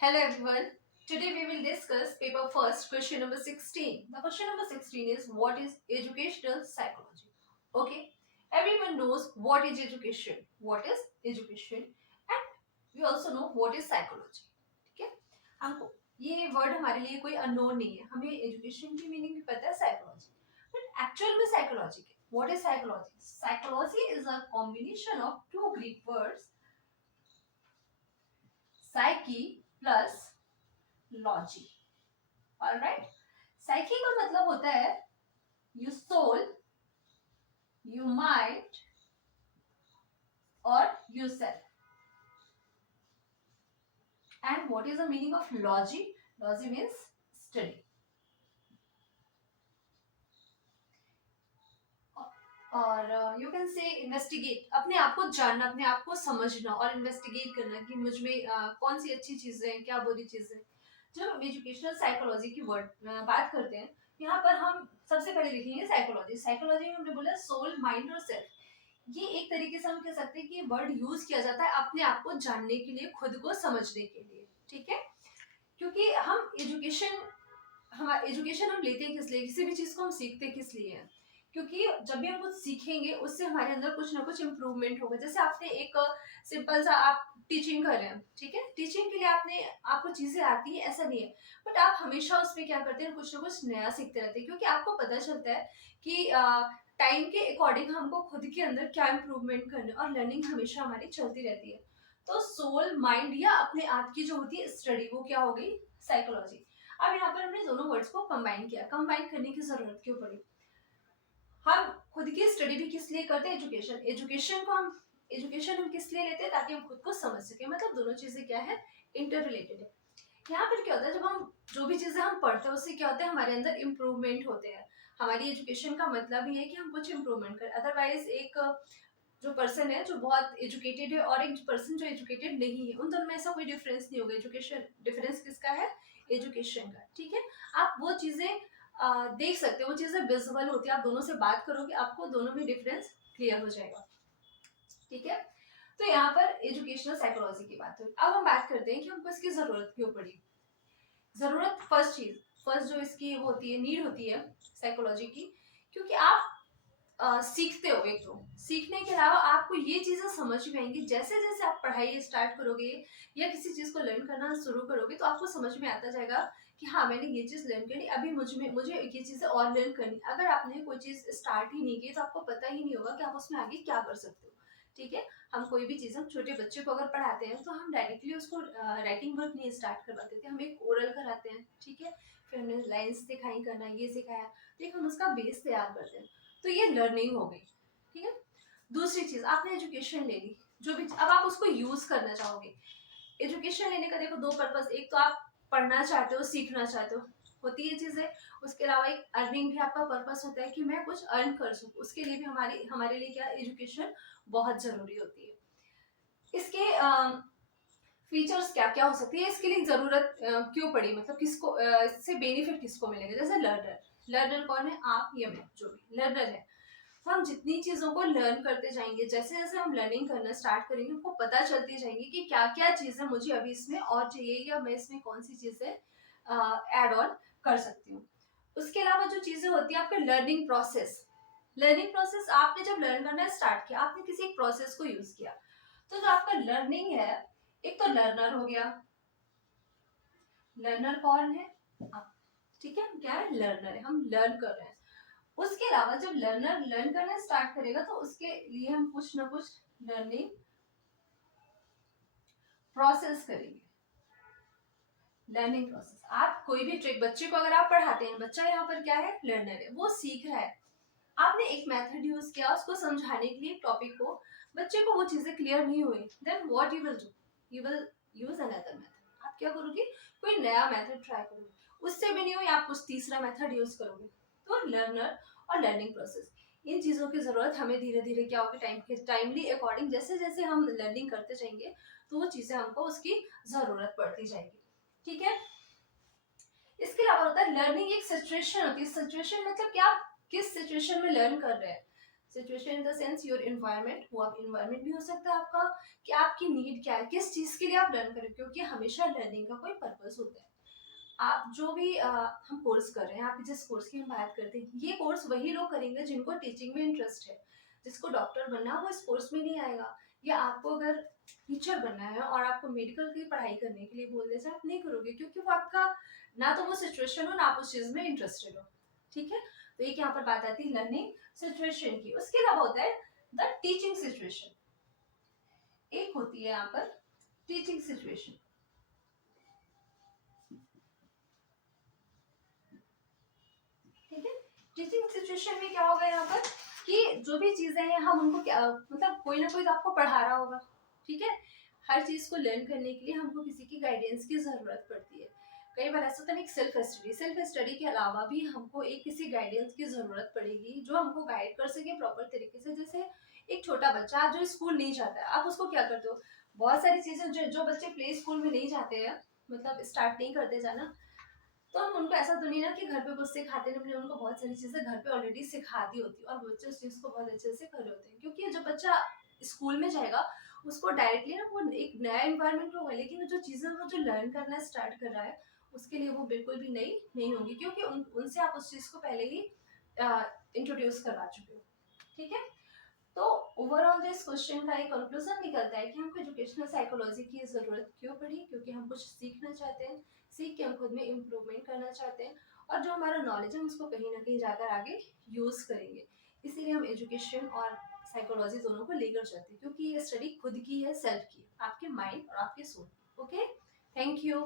Hello everyone. Today we will discuss paper first question number 16. The question number 16 is what is educational psychology? Okay. Everyone knows what is education. What is education? And we also know what is psychology. ठीक है? हमको ये word हमारे लिए कोई unknown नहीं है. हमें एजुकेशन की मीनिंग भी पता है साइकोलॉजी. बट एक्चुअल में साइकोलॉजी क्या? What is psychology? Psychology is a combination of two Greek words, psyche plus logy. Alright. Psyche का मतलब होता है यू सोल, यू माइंड और you self. And what is the meaning of logy? Logy means study. और you can say investigate, अपने आप को जानना, अपने आप को समझना और इन्वेस्टिगेट करना कि मुझ में कौन सी अच्छी चीजें हैं, क्या बुरी चीजें. जब हम एजुकेशनल साइकोलॉजी की वर्ड बात करते हैं, यहाँ पर हम सबसे पहले लिखेंगे साइकोलॉजी. साइकोलॉजी में हमने बोला सोल, माइंड और सेल्फ. ये एक तरीके से हम कह सकते हैं कि वर्ड यूज किया जाता है अपने आप को जानने के लिए, खुद को समझने के लिए. ठीक है. क्योंकि हम एजुकेशन हम लेते हैं किस लिए, किसी भी चीज को हम सीखते किस लिए हैं. क्योंकि जब भी हम कुछ सीखेंगे उससे हमारे अंदर कुछ ना कुछ इम्प्रूवमेंट होगा. जैसे आपने एक सिंपल सा आप टीचिंग कर रहे हैं, ठीक है. टीचिंग के लिए आपको चीजें आती है ऐसा नहीं है, बट आप हमेशा उसमें क्या करते हैं, कुछ ना कुछ नया सीखते रहते हैं. क्योंकि आपको पता चलता है कि टाइम के अकॉर्डिंग हमको खुद के अंदर क्या इम्प्रूवमेंट करना है, और लर्निंग हमेशा हमारी चलती रहती है. तो सोल, माइंड या अपने आप की जो होती है स्टडी, वो क्या हो गई, साइकोलॉजी. अब यहाँ पर हमने दोनों वर्ड्स को कंबाइन किया. कंबाइन करने की जरूरत क्यों पड़ी? हम खुद की स्टडी भी किस लिए करते हैं, एजुकेशन हम किस लिए लेते हैं, ताकि हम खुद को समझ सके. मतलब दोनों चीजें क्या है, इंटर रिलेटेड है. यहाँ पर क्या होता है, जब हम जो भी चीजें हम पढ़ते हैं उससे क्या होता है, हमारे अंदर इम्प्रूवमेंट होते हैं. हमारी एजुकेशन का मतलब ही है कि हम कुछ इम्प्रूवमेंट करें. अदरवाइज एक जो पर्सन है जो बहुत एजुकेटेड है और एक पर्सन जो एजुकेटेड नहीं है, उन दोनों में ऐसा कोई डिफरेंस नहीं होगा. एजुकेशन डिफरेंस किसका है, एजुकेशन का. ठीक है. आप वो चीजें देख सकते हो, वो चीजें विजिबल होती है. आप दोनों से बात करोगे, आपको दोनों में डिफरेंस क्लियर हो जाएगा. ठीक है. तो यहाँ पर एजुकेशनल साइकोलॉजी की बात हुई. अब हम बात करते हैं कि हमको इसकी जरूरत क्यों पड़ी. जरूरत, फर्स्ट जो इसकी वो होती है, नीड होती है साइकोलॉजी की. क्योंकि आप सीखते हो. एक तो सीखने के अलावा आपको ये चीजें समझ में आएंगी. जैसे जैसे आप पढ़ाई स्टार्ट करोगे या किसी चीज को लर्न करना शुरू करोगे, तो आपको समझ में आता जाएगा कि हाँ, मैंने ये चीज लर्न करी, अभी मुझे ये चीजें और लर्न करनी. अगर आपने कोई चीज स्टार्ट ही नहीं की तो आपको पता ही नहीं होगा कि आप उसमें आगे क्या कर सकते हो. ठीक है. हम कोई भी चीज, हम छोटे बच्चे को अगर पढ़ाते हैं तो हम डायरेक्टली उसको राइटिंग वर्क नहीं स्टार्ट करवाते थे, हम एक ओरल कराते हैं. ठीक है. फिर हमने लाइन्स दिखाई करना, ये सिखाया, तो हम उसका बेस तैयार करते हैं. तो ये लर्निंग हो गई. ठीक है. दूसरी चीज, आपने एजुकेशन ले ली, जो भी, अब आप उसको यूज करना चाहोगे. एजुकेशन लेने का देखो दो पर्पस. एक तो आप पढ़ना चाहते हो, सीखना चाहते हो, होती है चीजें. उसके अलावा एक अर्निंग भी आपका पर्पस होता है कि मैं कुछ अर्न कर सकूं. उसके लिए भी हमारे लिए क्या, एजुकेशन बहुत जरूरी होती है. इसके फीचर्स क्या क्या हो सकती है, इसके लिए जरूरत क्यों पड़ी, मतलब किसको इससे बेनिफिट किसको मिलेगा. जैसे लर्नर कौन है, आप या मैं, जो भी लर्नर है. तो हम जितनी चीजों को लर्न करते जाएंगे, जैसे जैसे हम लर्निंग करना स्टार्ट करेंगे, हमको पता चलती जाएंगी कि क्या क्या चीजें मुझे अभी इसमें और चाहिए, या मैं इसमें कौन सी चीजें ऐड ऑन कर सकती हूँ. उसके अलावा जो चीजें होती है, आपका लर्निंग प्रोसेस आपने जब लर्न करना स्टार्ट किया, आपने किसी एक प्रोसेस को यूज किया, तो जो आपका लर्निंग है, एक तो लर्नर हो गया. लर्नर कौन है, आप. ठीक है. क्या है, लर्नर है, हम लर्न कर रहे हैं. उसके अलावा जब लर्नर लर्न करना स्टार्ट करेगा, तो उसके लिए हम कुछ ना कुछ लर्निंग प्रोसेस करेंगे. लर्निंग प्रोसेस, आप कोई भी ट्रिक, बच्चे को अगर आप पढ़ाते हैं, बच्चा यहाँ पर क्या है, लर्नर है, वो सीख रहा है. आपने एक मेथड यूज किया उसको समझाने के लिए, टॉपिक को, बच्चे को वो चीजें क्लियर नहीं हुई, then what you will do, you will use another method. आप क्या करोगे, कोई नया मेथड ट्राई करोगे. उससे भी नहीं हुई, आप कुछ तीसरा मेथड यूज करोगे. तो लर्नर और लर्निंग प्रोसेस, इन चीजों की जरूरत हमें धीरे धीरे क्या होगी, टाइमली अकॉर्डिंग जैसे जैसे हम लर्निंग करते जाएंगे, तो वो चीजें हमको उसकी जरूरत पड़ती जाएगी. ठीक है. इसके अलावा होता है लर्निंग, एक सिचुएशन होती है. सिचुएशन मतलब क्या, किस सिचुएशन में लर्न कर रहे हैं. Situation in the sense your environment, वो आप इन्वायरमेंट भी हो सकता है आपका, कि आपकी नीड क्या है, किस चीज़ के लिए आप लर्न करें, क्योंकि हमेशा लर्निंग का कोई पर्पस होता है। आप जो भी हम कोर्स कर रहे हैं, आप जिस कोर्स की हम बात करते हैं, ये कोर्स वही लोग करेंगे जिनको टीचिंग में इंटरेस्ट है। जिसको डॉक्टर बनना है वो इस कोर्स में नहीं आएगा, या आपको अगर टीचर बनना है और आपको मेडिकल की पढ़ाई करने के लिए बोल दे तो आप नहीं करोगे, क्योंकि वो आपका ना तो वो सिचुएशन हो, ना आप उस चीज में इंटरेस्टेड हो। ठीक है, तो एक यहाँ पर बात आती है लर्निंग सिचुएशन की। उसके अलावा होता है द टीचिंग सिचुएशन। एक होती है यहाँ पर टीचिंग सिचुएशन। ठीक है, टीचिंग सिचुएशन में क्या होगा यहाँ पर कि जो भी चीजें हैं हम उनको क्या मतलब कोई ना कोई तो आपको पढ़ा रहा होगा। ठीक है, हर चीज को लर्न करने के लिए हमको किसी की गाइडेंस की जरूरत पड़ती है। कई बार ऐसा होता है सेल्फ स्टडी के अलावा भी हमको एक किसी गाइडेंस की जरूरत पड़ेगी जो हमको गाइड कर सके प्रॉपर तरीके से। जैसे एक छोटा बच्चा जो स्कूल नहीं जाता है, आप उसको क्या करते हो, बहुत सारी चीजें जो बच्चे प्ले स्कूल में नहीं जाते हैं, मतलब स्टार्ट नहीं करते जाना, तो हम उनको ऐसा तो नहीं ना कि घर पे कुछ सिखाते नहीं, हमने उनको बहुत सारी चीजें घर पे ऑलरेडी सिखा दी होती है और बच्चे उस चीज को बहुत अच्छे से कर रहे होते हैं। क्योंकि जब बच्चा स्कूल में जाएगा उसको डायरेक्टली ना वो एक नया इन्वायरमेंट होगा, लेकिन जो चीजें वो जो लर्न करना स्टार्ट कर रहा है उसके लिए वो बिल्कुल भी नई नहीं होंगी, क्योंकि उनसे आप उस चीज को पहले ही इंट्रोड्यूस करवा चुके हो। ठीक है, तो ओवरऑल जो इस क्वेश्चन का एक कंक्लूजन निकलता है कि हमको एजुकेशनल साइकोलॉजी की जरूरत क्यों पड़ी, क्योंकि हम कुछ सीखना चाहते हैं, सीख के हम खुद में इम्प्रूवमेंट करना चाहते हैं, और जो हमारा नॉलेज है उसको कहीं ना कहीं जाकर आगे यूज करेंगे। इसीलिए हम एजुकेशन और साइकोलॉजी दोनों को लेकर चलते हैं, क्योंकि ये स्टडी खुद की है, सेल्फ की, आपके माइंड और आपके सोल। Okay, thank you.